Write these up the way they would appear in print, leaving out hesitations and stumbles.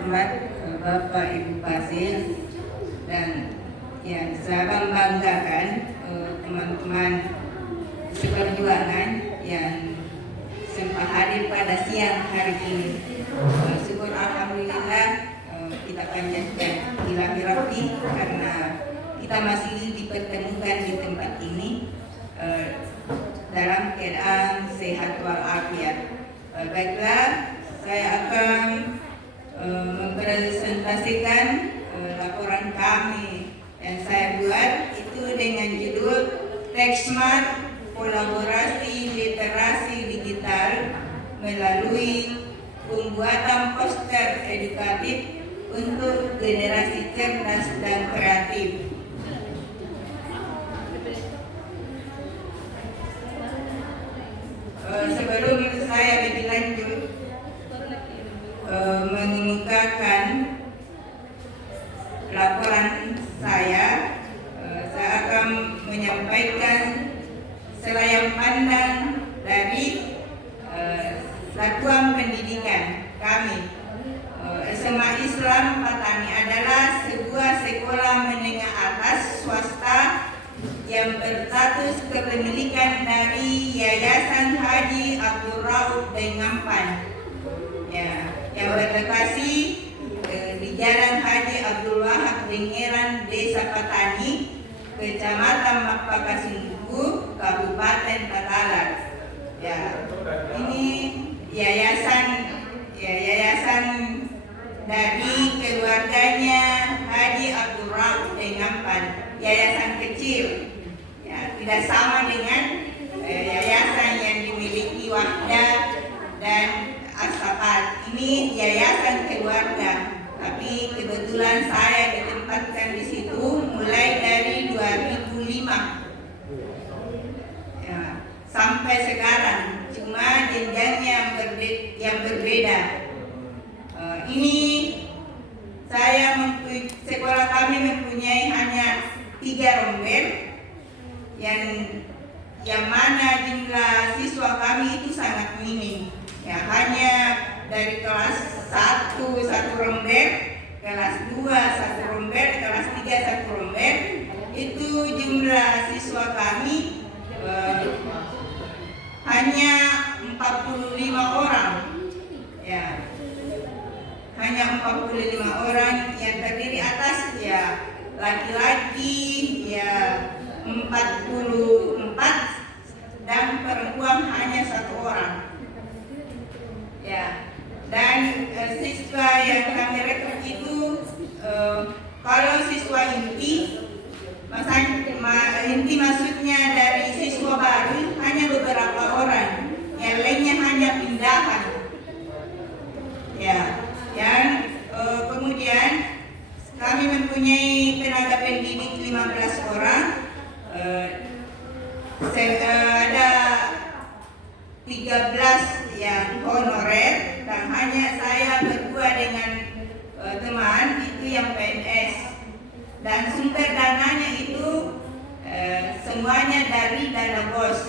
terhormat Bapak Ibu Fasil, dan yang saya banggakan teman-teman seperjuangan yang sempat hadir pada siang hari ini. Syukur alhamdulillah kita panjatkan ilahi Rabbi karena kita masih dipertemukan di tempat ini dalam keadaan sehat walafiat. Baiklah, saya akan mempresentasikan laporan kami yang saya buat itu dengan judul Techsmart Kolaborasi Literasi Digital melalui pembuatan poster edukatif untuk generasi cerdas dan kreatif. Sebelum saya lebih lanjut mengemukakan laporan saya akan menyampaikan selayan pandang dari satuan pendidikan kami. SMA Islam Patani adalah sebuah sekolah menengah atas swasta yang berstatus kepemilikan dari Yayasan Haji Abdul Rauf Dengampan, yang berlokasi di Jalan Haji Abdul Wahab Dengeran, Desa Patani, Kecamatan Mapakasungguh, Kabupaten Tatalar. Ini yayasan dari keluarganya Haji Abdul Rauf Dengampan, yayasan kecil. Tidak sama dengan yayasan yang dimiliki Wahda dan Asafat. Ini yayasan keluarga, tapi kebetulan saya ditempatkan di situ mulai dari 2005 sampai sekarang, cuma jenjangnya yang berbeda. Ini sekolah kami mempunyai hanya 3 rombel, yang mana jumlah siswa kami itu sangat minim. Hanya dari kelas 1 1 rombel, kelas 2 1 rombel, kelas 3 1 rombel. Itu jumlah siswa kami hanya 45 orang. Hanya 45 orang yang terdiri atas laki-laki 44 dan perempuan hanya 1 orang. Dan siswa yang kami rekrut itu kalau siswa inti maksudnya dari siswa baru hanya beberapa orang, yang lainnya hanya pindahan. Kemudian kami mempunyai tenaga pendidik 15 orang. Ada 13 yang honorer dan hanya saya berdua dengan teman itu yang PNS, dan sumber dananya itu semuanya dari dana BOS.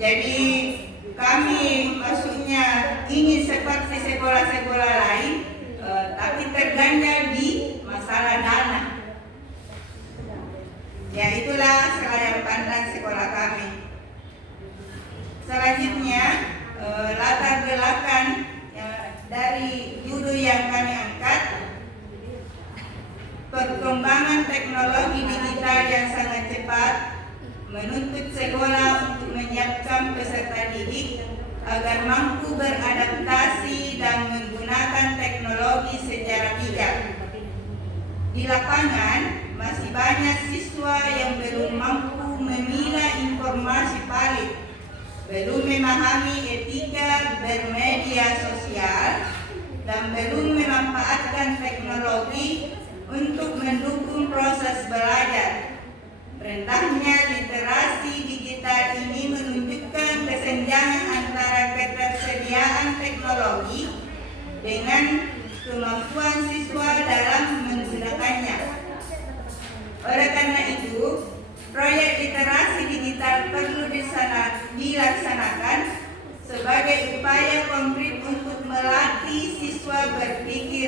Jadi kami maksudnya ingin seperti sekolah-sekolah lain, tapi terganjal di masalah dana. Itulah selayan pandang sekolah kami. Selanjutnya latar belakang dari judul yang kami angkat, perkembangan teknologi digital yang sangat cepat menuntut sekolah untuk menyiapkan peserta didik agar mampu beradaptasi dan menggunakan teknologi secara bijak. Di lapangan masih banyak siswa yang belum mampu memilah informasi valid, belum memahami etika bermedia sosial, dan belum memanfaatkan teknologi untuk mendukung proses belajar. Rendahnya literasi digital ini menunjukkan kesenjangan antara ketersediaan teknologi dengan kemampuan siswa dalam menggunakannya. Oleh karena itu, proyek literasi digital perlu dilaksanakan sebagai upaya konkret untuk melatih siswa berpikir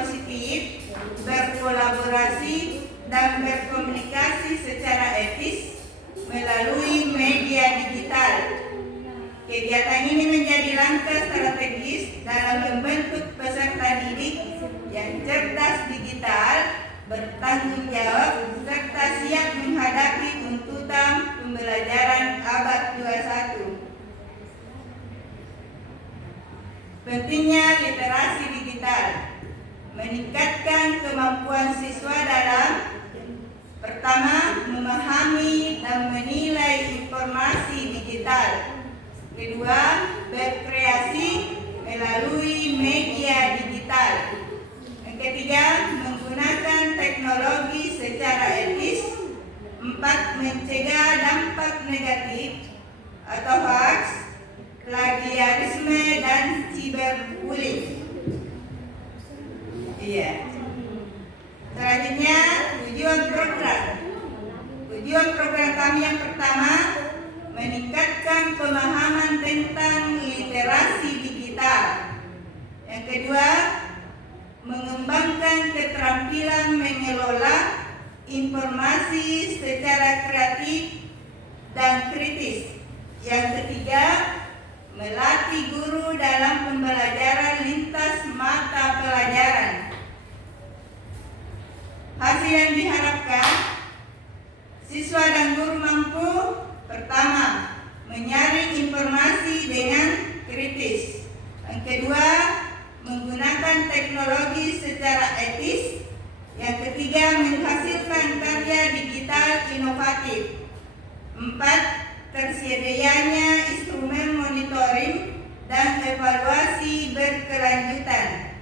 positif, berkolaborasi, dan berkomunikasi secara etis melalui media digital. Kegiatan ini menjadi langkah strategis dalam membentuk peserta didik yang cerdas digital, bertanggung jawab, serta siap menghadapi tuntutan pembelajaran abad 21. Pentingnya literasi digital, meningkatkan kemampuan siswa dalam pertama, memahami dan menilai informasi digital. Kedua, berkreasi melalui media digital. Yang ketiga, menggunakan teknologi secara etis. Empat, mencegah dampak negatif atau hoax, plagiarisme, dan cyberbullying. Iya. Selanjutnya, tujuan program. Tujuan program kami yang pertama, meningkatkan pemahaman tentang literasi digital. Yang kedua, mengembangkan keterampilan mengelola informasi secara kreatif dan kritis. Yang ketiga, melatih guru dalam pembelajaran lintas mata pelajaran. Hasil yang diharapkan, siswa dan guru mampu pertama, menyaring informasi dengan kritis. Yang kedua, menggunakan teknologi secara etis. Yang ketiga, menghasilkan karya digital inovatif. Empat, tersedianya instrumen monitoring dan evaluasi berkelanjutan.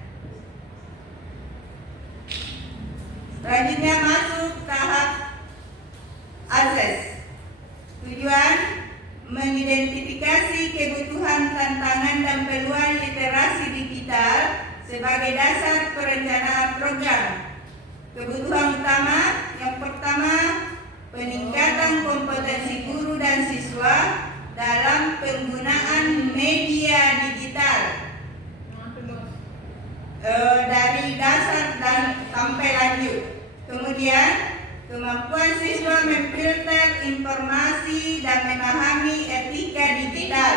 Selanjutnya masuk tahap akses. Tujuan, mengidentifikasi kebutuhan, tantangan, dan peluang literasi digital sebagai dasar perencanaan program. Kebutuhan utama, yang pertama, peningkatan kompetensi guru dan siswa dalam penggunaan media digital dari dasar dan sampai lanjut. Kemudian, kemampuan siswa memfilter informasi dan memahami etika digital.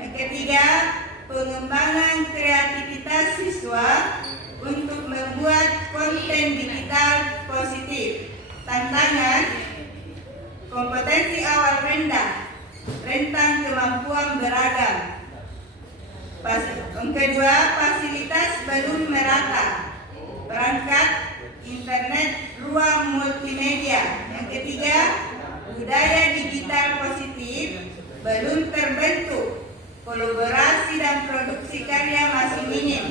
Yang ketiga, pengembangan kreativitas siswa untuk membuat konten digital positif. Tantangan, kompetensi awal rendah, rentang kemampuan beragam. Yang kedua, fasilitas belum merata, perangkat internet, ruang multimedia. Yang ketiga, budaya digital positif belum terbentuk, kolaborasi dan produksi karya masih minim.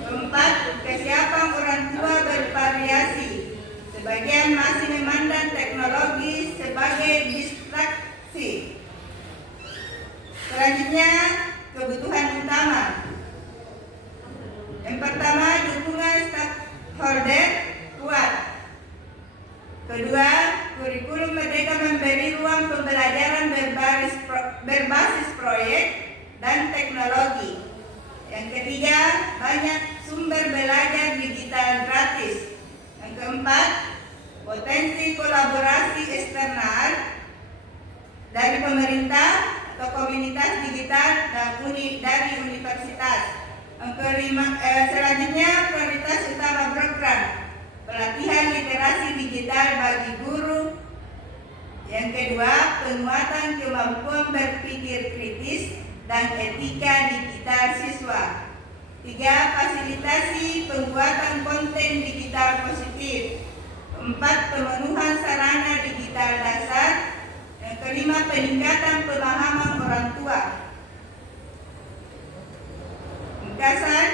Keempat, kesiapan orang tua bervariasi. Sebagian masih memandang teknologi sebagai distraksi. Selanjutnya, kebutuhan utama. Yang pertama, dukungan stakeholder kuat. Kedua, kurikulum merdeka memberi ruang pembelajaran berbasis proyek dan teknologi. Yang ketiga, banyak sumber belajar digital gratis. Yang keempat, potensi kolaborasi eksternal dari pemerintah atau komunitas digital dan dari universitas. Yang kelima, selanjutnya prioritas utama program, pelatihan literasi digital bagi guru. Yang kedua, penguatan kemampuan berpikir kritis dan etika digital siswa. Tiga, fasilitasi pembuatan konten digital positif. Empat, pemenuhan sarana digital dasar. Yang kelima, peningkatan pemahaman orang tua. Ringkasan,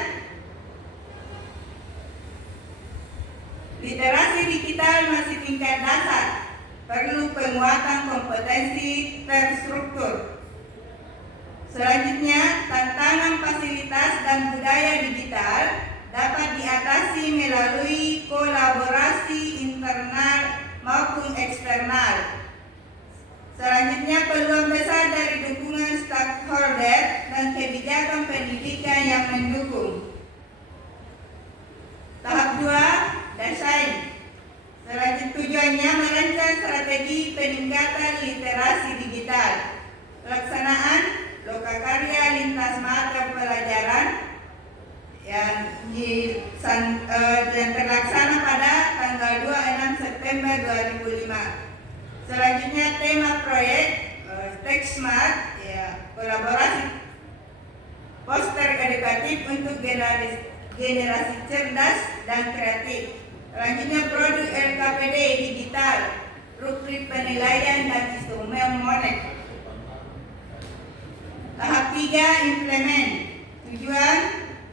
literasi digital masih tingkat dasar, perlu penguatan kompetensi terstruktur. Selanjutnya, tantangan fasilitas dan budaya digital dapat diatasi melalui kolaborasi internal maupun eksternal. Selanjutnya, peluang besar dari dukungan stakeholder dan kebijakan pendidikan yang mendukung. dan terlaksana pada tanggal 26 September 2005. Selanjutnya tema proyek Tech Smart, ya, kolaborasi poster edukatif untuk generasi cerdas dan kreatif. Selanjutnya produk LKPD digital, rubrik penilaian dan instrumen monet. Tahap 3 implement. Tujuan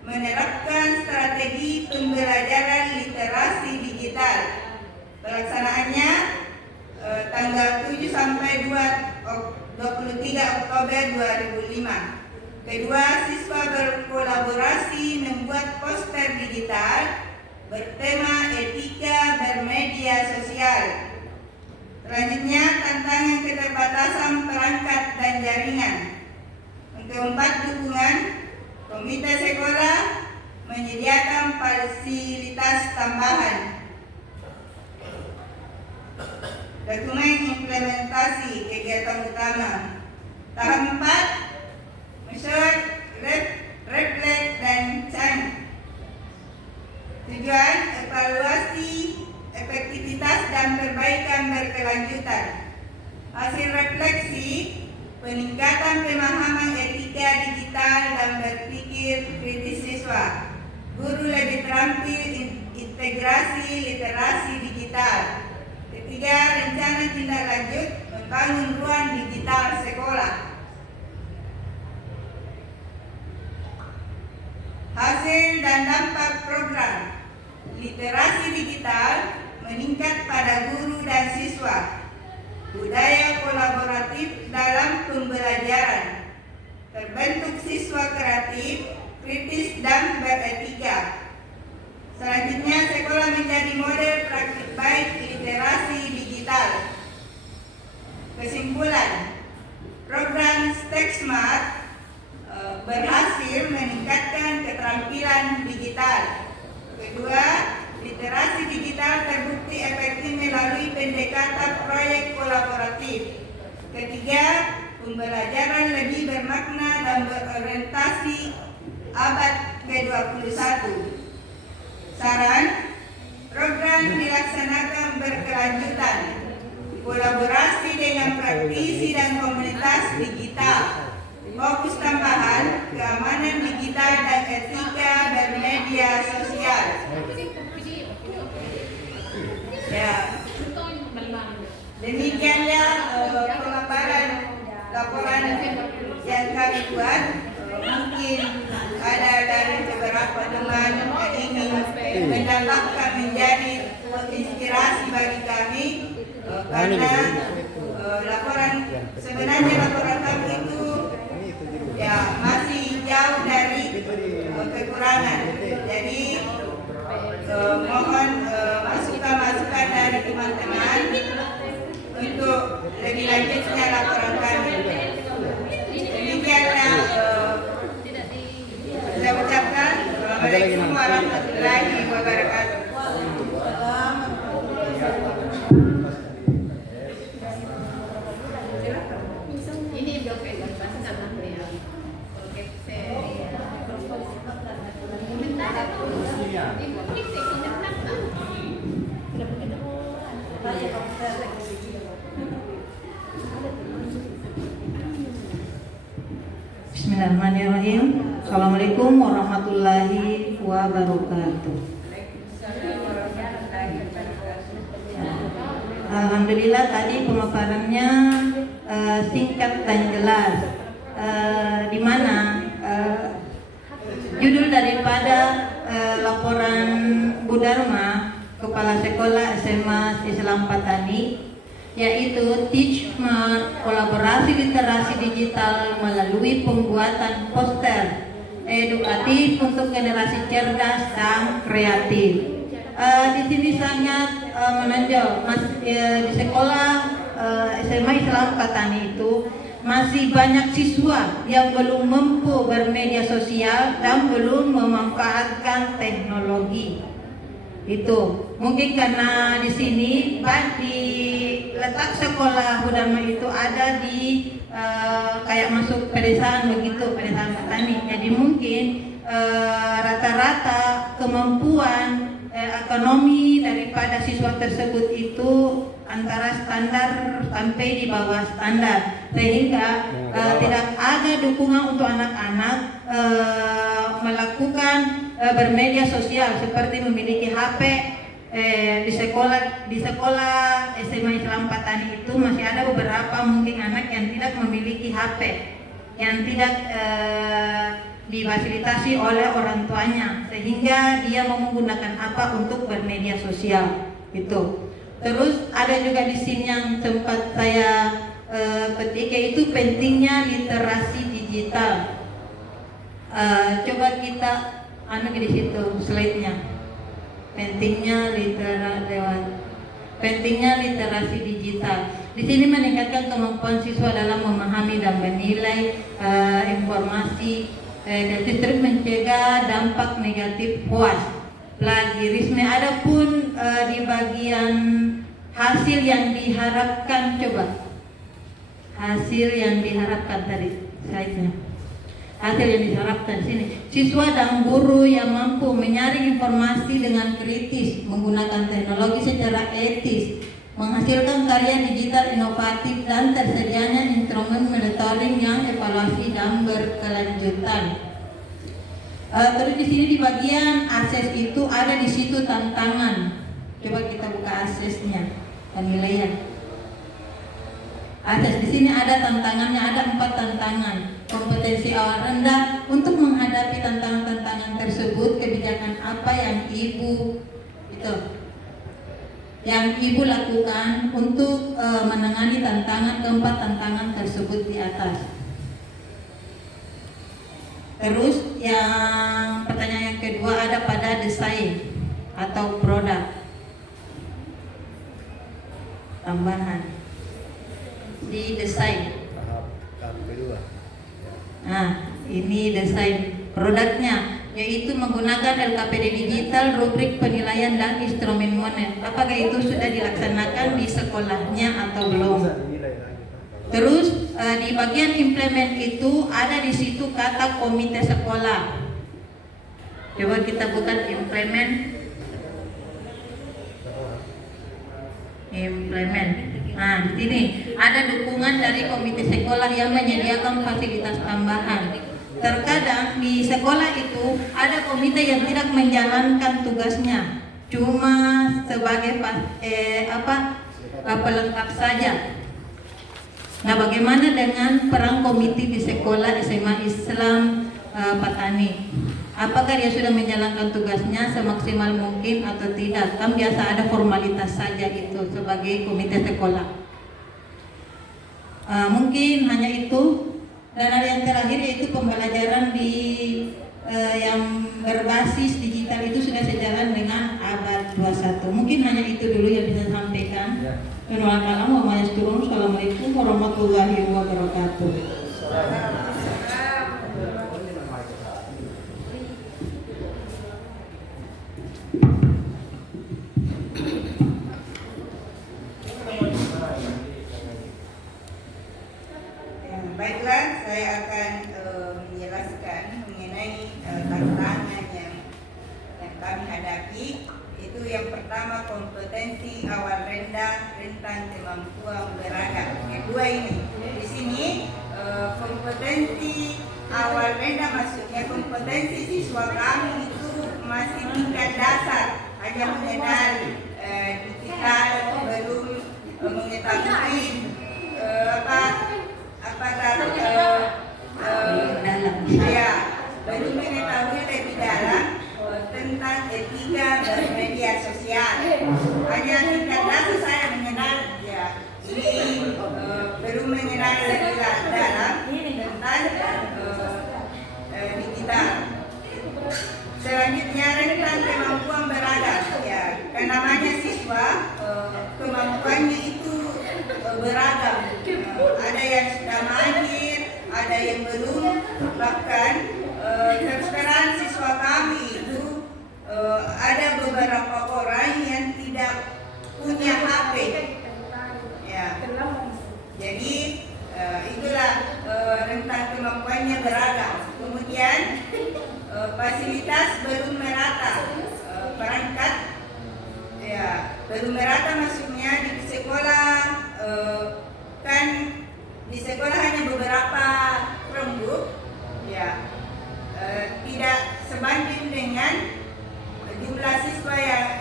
menerapkan strategi pembelajaran literasi digital. Pelaksanaannya tanggal 7 sampai 23 Oktober 2005. Kedua, siswa berkolaborasi membuat poster digital bertema etika bermedia sosial. Selanjutnya, tantangan keterbatasan perangkat dan jaringan. Keempat, dukungan. Komite sekolah menyediakan fasilitas tambahan. Dokumen implementasi kegiatan utama. Tahap 4, measure, reflect, dan change. Tujuan evaluasi efektivitas dan perbaikan berkelanjutan. Hasil refleksi, peningkatan pemahaman etika digital dan berpikir kritis siswa. Guru lebih terampil integrasi literasi digital. Ketiga, rencana tindak lanjut membangun ruang digital sekolah. Hasil dan dampak program literasi digital meningkat pada guru dan siswa. Budaya kolaboratif dalam pembelajaran. Terbentuk siswa kreatif, kritis, dan beretika. Selanjutnya, sekolah menjadi model praktik baik literasi digital. Kesimpulan, program Tech Smart berhasil meningkatkan keterampilan digital. Kedua, literasi digital terbukti efektif melalui pendekatan proyek kolaboratif. Ketiga, pembelajaran lebih bermakna dan berorientasi abad ke-21. Saran, program dilaksanakan berkelanjutan, kolaborasi dengan praktisi dan komunitas digital, fokus tambahan, keamanan digital dan etika bermedia sosial. Ya, demikianlah pemaparan laporan yang kami buat. Mungkin ada dari beberapa teman yang ingin mendapatkan menjadi inspirasi bagi kami, karena sebenarnya laporan kami itu ya masih jauh dari kekurangan. Jadi mohon masukan-masukan dari teman-teman untuk lebih lanjutnya laporan kami. Demikianlah saya ucapkan. Assalamualaikum warahmatullahi wabarakatuh. Bismillahirrahmanirrahim. Assalamualaikum warahmatullahi wabarakatuh. Alhamdulillah tadi pemaparannya singkat dan jelas. Di mana judul daripada laporan Bu Dharma, Kepala Sekolah SMA Islam Patani, yaitu Teach Smart, kolaborasi literasi digital melalui pembuatan poster edukatif untuk generasi cerdas dan kreatif. Di sini sangat menonjol di sekolah SMA Islam Patani itu masih banyak siswa yang belum mampu bermedia sosial dan belum memanfaatkan teknologi. Itu mungkin karena di sini di letak sekolah Bu Dharma itu ada di kayak masuk pedesaan begitu, pedesaan petani. Jadi mungkin rata-rata kemampuan ekonomi daripada siswa tersebut itu antara standar sampai di bawah standar, sehingga tidak ada dukungan untuk anak-anak melakukan bermedia sosial seperti memiliki HP. Di sekolah SMA Islam Patani itu masih ada beberapa mungkin anak yang tidak memiliki HP, yang tidak difasilitasi oleh orang tuanya, sehingga dia mau menggunakan apa untuk bermedia sosial itu. Terus ada juga di sini yang tempat saya ketika itu pentingnya literasi digital. Coba kita di situ slide-nya. Pentingnya literasi digital. Di sini meningkatkan kemampuan siswa dalam memahami dan menilai informasi dan terus mencegah dampak negatif hoax, plagiarisme. Adapun di bagian hasil yang diharapkan, coba hasil yang diharapkan tadi slide-nya. Hasil yang diharapkan sini, siswa dan guru yang mampu menyaring informasi dengan kritis, menggunakan teknologi secara etis, menghasilkan karya digital inovatif, dan tersedianya instrumen monitoring yang evaluasi dan berkelanjutan. Terus di sini di bagian akses itu ada di situ tantangan. Coba kita buka aksesnya, penilaian. Akses di sini ada tantangannya, ada 4 tantangan. Kompetensi awal rendah. Untuk menghadapi tantangan-tantangan tersebut, kebijakan apa yang ibu lakukan untuk menangani keempat tantangan tersebut di atas. Terus yang pertanyaan yang kedua ada pada desain atau produk tambahan di desain. Tahap kedua. Nah, ini desain produknya, yaitu menggunakan LKPD digital, rubrik penilaian dan instrumen monet. Apakah itu sudah dilaksanakan di sekolahnya atau belum? Terus di bagian implement itu ada di situ kata komite sekolah. Coba kita buka implement. Nah, di sini ada dukungan dari komite sekolah yang menyediakan fasilitas tambahan. Terkadang di sekolah itu ada komite yang tidak menjalankan tugasnya, cuma sebagai pelengkap saja. Nah, bagaimana dengan peran komite di sekolah SMA Islam Patani? Apakah dia sudah menjalankan tugasnya semaksimal mungkin atau tidak? Kan biasa ada formalitas saja itu sebagai komite sekolah. Mungkin hanya itu. Dan ada yang terakhir yaitu pembelajaran yang berbasis digital itu sudah sejalan dengan abad 21. Mungkin hanya itu dulu yang bisa saya sampaikan. Assalamualaikum warahmatullahi wabarakatuh. Baiklah, saya akan menjelaskan mengenai tantangan yang kami hadapi. Itu yang pertama, kompetensi awal rendah, rentan kemampuan beragam. Kedua ini, di sini kompetensi awal rendah maksudnya kompetensi siswa kami itu masih tingkat dasar, hanya mengenal digital, belum mengetahui belum mengetahui lebih dalam tentang etika bermedia sosial. Hanya tingkat dasar saya mengenal, ini belum mengenal lebih dalam tentang digital. Selanjutnya rentan kemampuan beragam, kan namanya siswa kemampuannya itu beragam. Ada yang sudah mahir, ada yang belum. Bahkan terus terang siswa kami itu ada beberapa orang yang tidak punya HP. Jadi itulah rentan kemampuannya beragam. Kemudian fasilitas belum merata, perangkat ya belum merata, maksudnya di sekolah kan di sekolah hanya beberapa Chromebook ya, tidak sebanding dengan jumlah siswa yang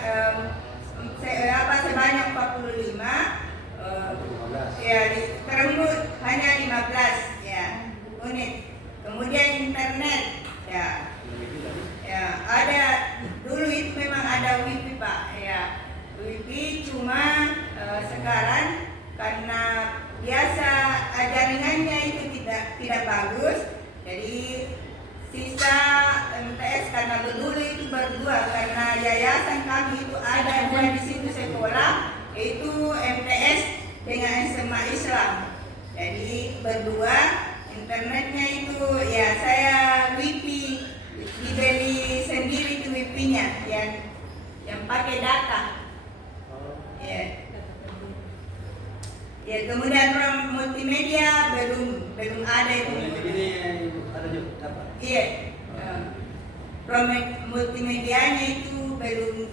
sebanyak 45, ya di Chromebook hanya 15 ya unit. Kemudian internet ya ada, dulu itu memang ada wifi Pak ya, wifi cuma sekarang karena biasa jaringannya itu tidak bagus, jadi sisa MTS karena dulu itu berdua, karena yayasan kami itu ada dua di situ sekolah, yaitu MTS dengan SMA Islam, jadi berdua. Internetnya itu ya saya wifi dibeli sendiri itu wifi-nya yang pakai data. Ya, kemudian ruang multimedia belum ada itu. Ini ada juga apa? Iya. Ruang multimedianya itu belum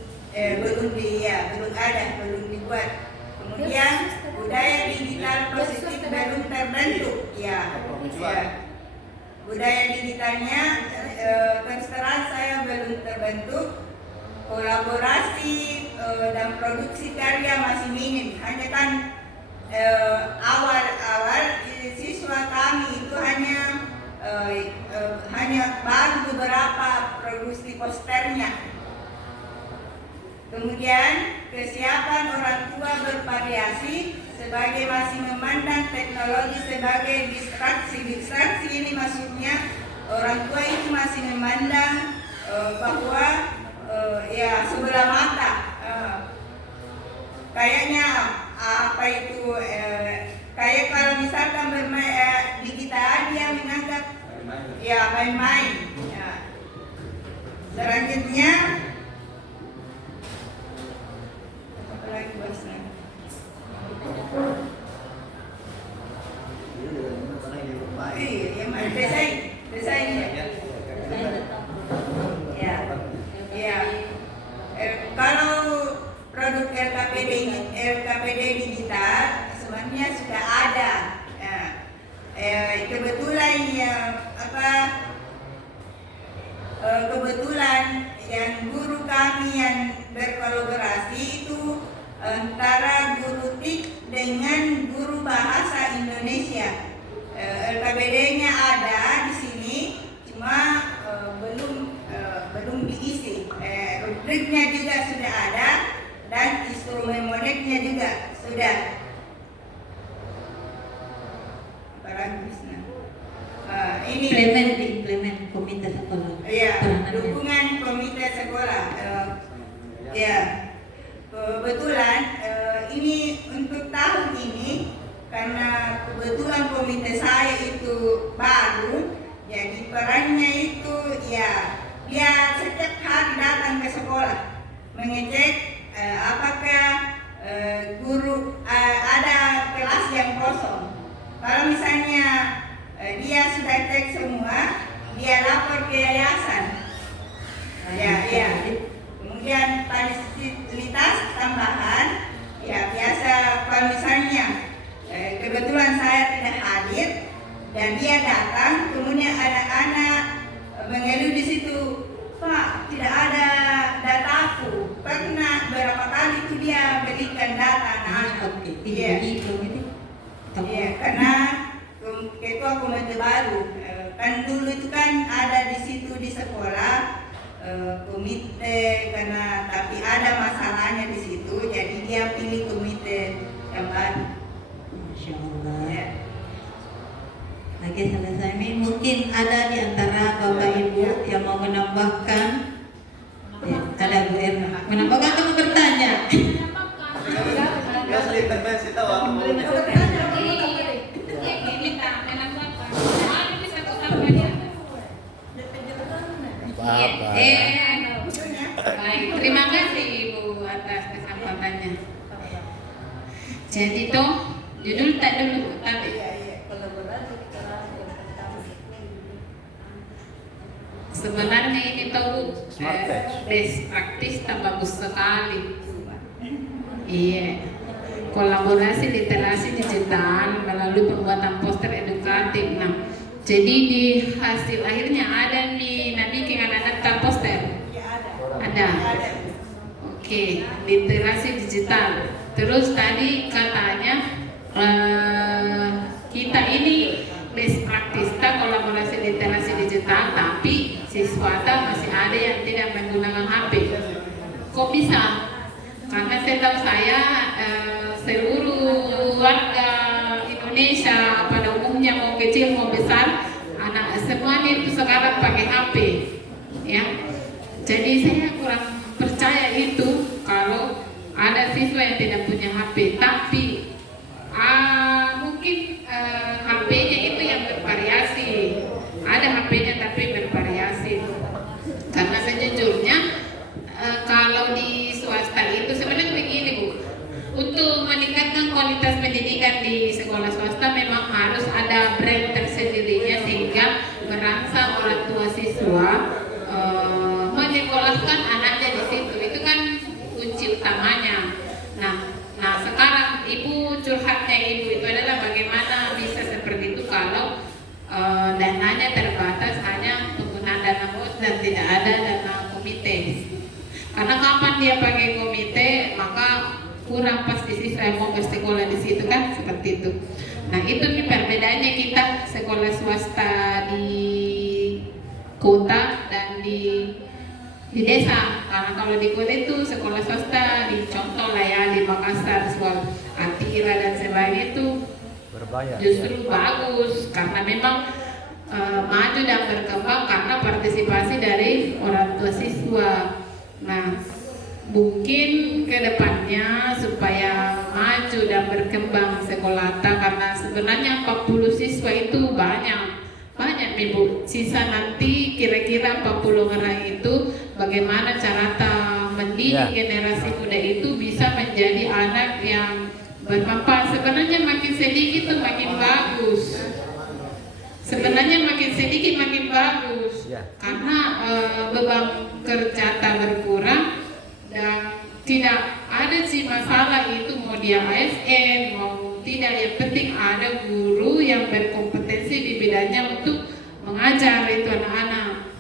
ada, belum dibuat. Kemudian budaya digital positif belum terbentuk. Ya. Budaya digitalnya terus terang saya belum terbentuk. Kolaborasi dan produksi karya masih minim. Hanya kan awal siswa kami itu hanya baru beberapa produksi posternya. Kemudian kesiapan orang tua bervariasi sebagai masih memandang teknologi sebagai distraksi ini, maksudnya orang tua itu masih memandang bahwa ya sebelah mata, kayaknya apa itu kayak kalau misalkan bermain digital dia menganggap ya main-main ya. Selanjutnya apa lagi bahasnya? Desain ya. Kalau produk LKPD digital sebenarnya sudah ada. Kebetulan yang guru kami yang berkolaborasi itu antara guru TIK dengan guru bahasa Indonesia. LKPD-nya ada di sini, cuma belum diisi. Rubriknya juga sudah ada dan instrumen monetnya juga sudah. Ini implement komite sekolah. Iya, dukungan komite sekolah. Ya, kebetulan ini untuk tahun ini karena kebetulan komite saya itu baru, jadi perannya itu ya dia setiap hari datang ke sekolah mengecek apakah guru ada kelas yang kosong. Kalau misalnya dia sudah cek semua, dia lapor ke yayasan. Ya. Kemudian fasilitas tambahan, ya biasa kalau misalnya kebetulan saya tidak hadir dan dia datang, kemudian ada anak mengeluh di situ, Pak, tidak ada dataku. Pernah berapa kali itu dia berikan data anak. Iya, karena ketua komite baru kan dulu itu kan ada di situ di sekolah komite, karena tapi ada masalahnya di situ, jadi dia pilih komite yang baru. Masya Allah. Ya. Oke, selesai ini. Mungkin ada di antara Bapak Ibu yang mau menambahkan. Ya, ada Bu Erna. Menambahkan atau bertanya? Biasa intervensi tahu apa mau. Baik, terima kasih Ibu atas kesempatannya. Jadi toh judul tak dulu tapi Sebenarnya ini tahu Smart Patch. best practice tak bagus sekali. Iya. Kolaborasi literasi digital melalui pembuatan poster edukatif. Nah, jadi di hasil akhirnya ada nih nabi bikin anak-anak poster. Ada. Oke, literasi digital. Terus tadi katanya kita ini best practice kolaborasi literasi digital, tapi siswa masih ada yang tidak menggunakan HP. Kok bisa? Karena setahu saya seluruh warga Indonesia pada umumnya mau kecil mau besar, anak semuanya itu sekarang pakai HP, ya. Jadi saya kurang percaya itu kalau ada siswa yang tidak punya HP, tapi mungkin HP-nya itu yang bervariasi. Ada HP-nya tapi bervariasi. Karena sejujurnya kalau di swasta itu sebenarnya begini Bu, untuk meningkatkan kualitas pendidikan di sekolah swasta memang harus ada brand tersendirinya sehingga merangsang orang tua siswa menyekolahkan anaknya di situ. Itu kan kunci utamanya. Nah sekarang ibu curhatnya ibu itu adalah bagaimana bisa seperti itu kalau dananya terbatas, hanya penggunaan dana bos dan tidak ada dana komite. Karena kapan dia pakai komite maka kurang pasti siswa yang mau bersekolah di situ kan, seperti itu. Nah itu nih perbedaannya kita sekolah swasta di kota dan di desa. Karena kalau di kota itu sekolah swasta di contoh lah ya di Makassar, sekolah Atira dan sebagainya itu Berbayar. justru bagus karena memang maju dan berkembang karena partisipasi dari orang tua siswa. Nah mungkin kedepannya supaya maju dan berkembang sekolah karena sebenarnya 40 siswa itu banyak Ibu. Sisa nanti kira-kira 40 orang itu bagaimana cara mendidik generasi muda itu bisa menjadi anak yang bermanfaat. Sebenarnya makin sedikit itu makin bagus. Sebenarnya makin sedikit makin bagus. Karena beban kerja tak berkurang dan tidak ada sih masalah itu mau dia ASN mau tidak, yang penting ada guru yang berkompetensi di bidangnya untuk mengajar itu anak-anak.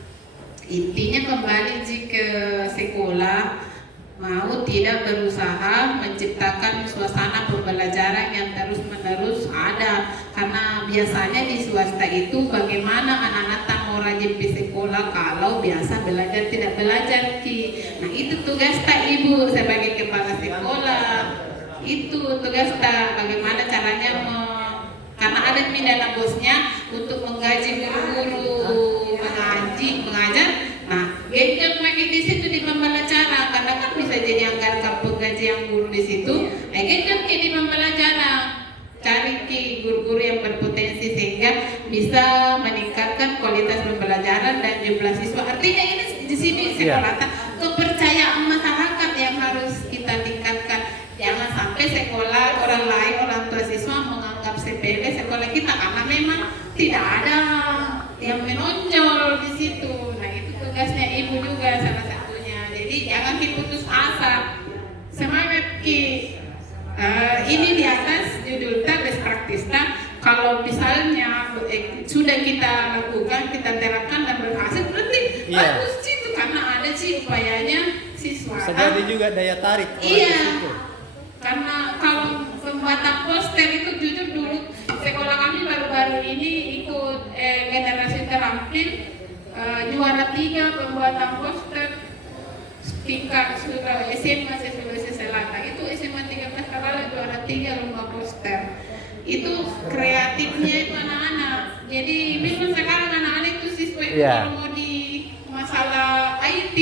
Intinya kembali jika sekolah mau tidak berusaha menciptakan suasana pembelajaran yang terus-menerus ada, karena biasanya di swasta itu bagaimana anak-anak tak mau rajin di sekolah kalau biasa belajar tidak belajar ki. Nah itu tugas tak ibu sebagai kepala sekolah, itu tugas tak bagaimana caranya karena ada dana bosnya untuk menggaji guru-guru mengajar. Nah, genjot makin di situ di pembelajaran karena kan bisa jadi anggaran penggajian guru di situ. Genjot ke di pembelajaran, cari ki guru-guru yang berpotensi sehingga bisa meningkatkan kualitas pembelajaran dan jumlah siswa. Artinya ini di sini sekolah kepercayaan masyarakat yang harus kita tingkatkan. Jangan sampai sekolah orang lain, orang tua siswa menganggap sepele sekolah kita karena memang tidak ada yang menonjol di situ. Nah itu tugasnya ibu juga salah satunya. Jadi jangan putus asa, semangat ki. Ini di atas judul best practice. Kalau misalnya sudah kita lakukan, kita terapkan dan berhasil, berarti bagus itu karena ada sih upayanya siswa. Bisa jadi juga daya tarik. Iya. Karena kalau pembuatan poster itu jujur dulu sekolah kami baru-baru ini ikut generasi terampil juara 3 pembuatan poster tingkat SMA Sulawesi Selatan. Itu SMA 13 Kerala juara 3 lomba poster. Itu kreatifnya itu anak-anak. Jadi memang sekarang anak-anak itu siswa itu kalau mau di masalah IT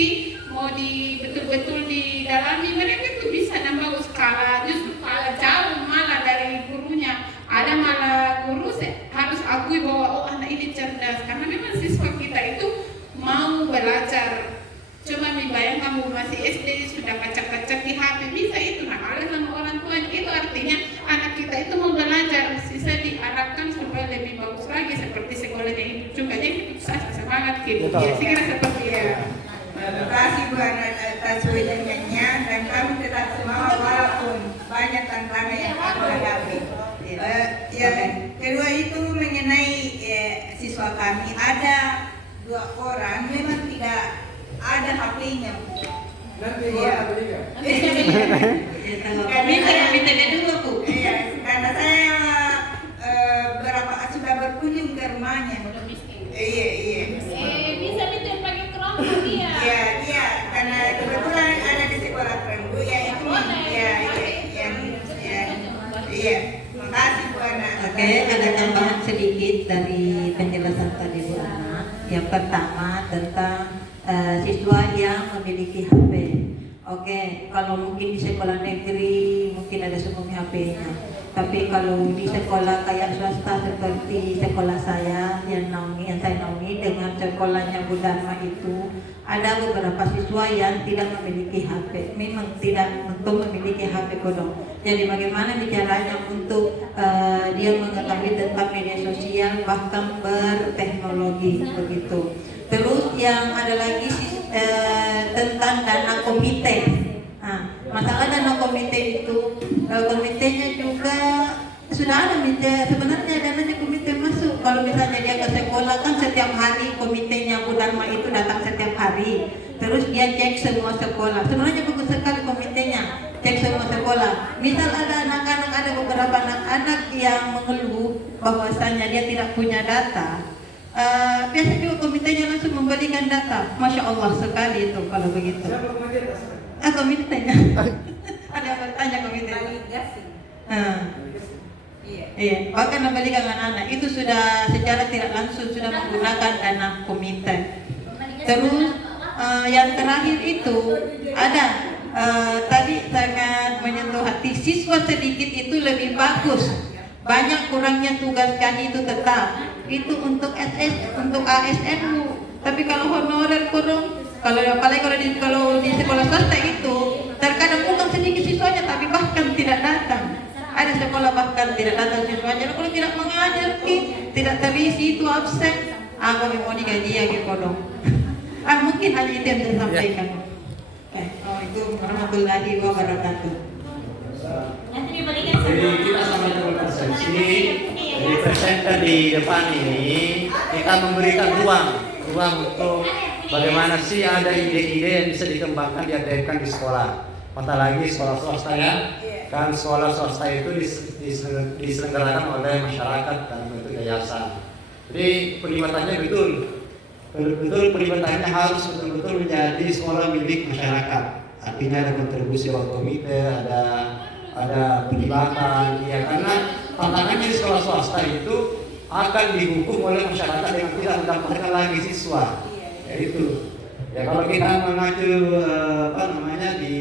mau di betul-betul didalami, mereka itu bisa nambah skala, justru kalah jauh malah dari gurunya. Ada malah guru harus akui bahwa oh anak ini cerdas karena memang siswa kita itu mau belajar. Cuma bayang kamu masih SD sudah kacak-kacak di HP bisa itu. Nah kalau sama orang tua itu artinya anak kita itu mau belajar, sisa diarahkan supaya lebih bagus lagi seperti sekolahnya itu juga. Jadi itu semangat gitu. Ya, segera seperti itu. Terima kasih Bu Ana atas wejangannya dan kami tetap semangat walaupun banyak tantangan yang kami hadapi. Yang kedua itu mengenai siswa kami ada 2 orang memang tidak ada HP-nya. Minta dia dulu Bu. Iya, karena saya sudah berkunjung ke rumahnya. Iya. Bisa minta pakai kelompok dia. Iya, karena kebetulan ada di sekolah Perenggu, ya itu iya. Makasih Bu Ana. Oke, ada tambahan sedikit dari penjelasan tadi Bu Ana. Yang pertama tentang siswa yang memiliki HP. Oke, kalau mungkin di sekolah negeri mungkin ada semua HP-nya. Tapi kalau di sekolah kayak swasta seperti sekolah saya yang saya naungi dengan sekolahnya Bu Dharma itu ada beberapa siswa yang tidak memiliki HP. Memang tidak untuk memiliki HP kodok. Jadi bagaimana caranya untuk dia mengetahui tentang media sosial bahkan berteknologi begitu. Terus yang ada lagi tentang dana komite. Nah, masalah dana komite itu komitenya juga sudah ada sebenarnya dananya komite masuk. Kalau misalnya dia ke sekolah kan setiap hari komitenya Bu Dharma itu datang setiap hari. Terus dia cek semua sekolah. Sebenarnya bagus sekali komitenya, cek semua sekolah. Misal ada anak-anak, ada beberapa anak-anak yang mengeluh bahwasanya dia tidak punya data. Biasa juga komitenya langsung memberikan data. Masya Allah sekali itu kalau begitu. Komitenya. Ada yang bertanya komitenya. Iya. Bahkan memberikan anak-anak itu sudah secara tidak langsung sudah menggunakan dana komite. Terus yang terakhir itu ada tadi sangat menyentuh hati. Siswa sedikit itu lebih bagus. Banyak kurangnya tugas kami itu tetap itu untuk ASN Bu. Tapi kalau honorer kurang, apalagi kalau di sekolah swasta itu terkadang bukan sedikit siswanya tapi bahkan tidak datang. Ada sekolah bahkan tidak datang siswanya. Kalau tidak mengajar tidak terisi itu absen. Kami mau digaji ya kodong. Mungkin hanya itu yang saya sampaikan. Itu warahmatullahi wabarakatuh. Nanti diberikan sama. Jadi kita sama teman-teman sini, jadi presenter di depan ini kita memberikan ruang untuk bagaimana sih ada ide-ide yang bisa dikembangkan diadakan di sekolah. Apalagi lagi sekolah swasta ya, kan sekolah swasta itu diselenggarakan oleh masyarakat dan bentuk yayasan. Jadi pelibatan pelibatannya harus betul-betul menjadi sekolah milik masyarakat. Artinya ada kontribusi oleh komite, ada pelibatan, ya karena tantangannya di sekolah swasta itu akan dihukum oleh masyarakat yang tidak mendapatkan lagi siswa. Ya itu. Ya kalau kita mengacu di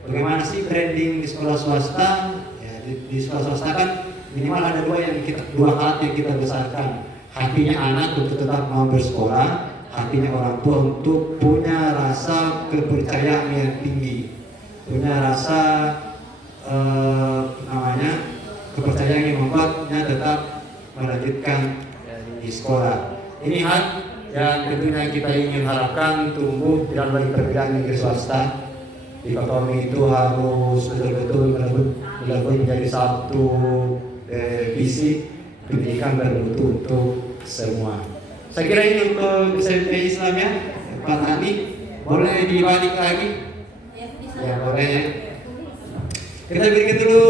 bagaimana sih branding di sekolah swasta, ya di sekolah swasta kan minimal ada dua hati yang kita besarkan. Hatinya anak untuk tetap mau bersekolah, hatinya orang tua untuk punya rasa kepercayaan yang tinggi, punya rasa kepercayaan yang membuatnya tetap melanjutkan di sekolah. Ini hak yang tentunya kita ingin harapkan tumbuh tidak lagi perbedaan negeri swasta. Dikotomi itu harus betul-betul menjadi satu visi pendidikan bermutu untuk semua. Saya kira ini untuk SMP Islam ya, Pak Tani. Boleh dibalik lagi? Ya boleh. Kita berikan dulu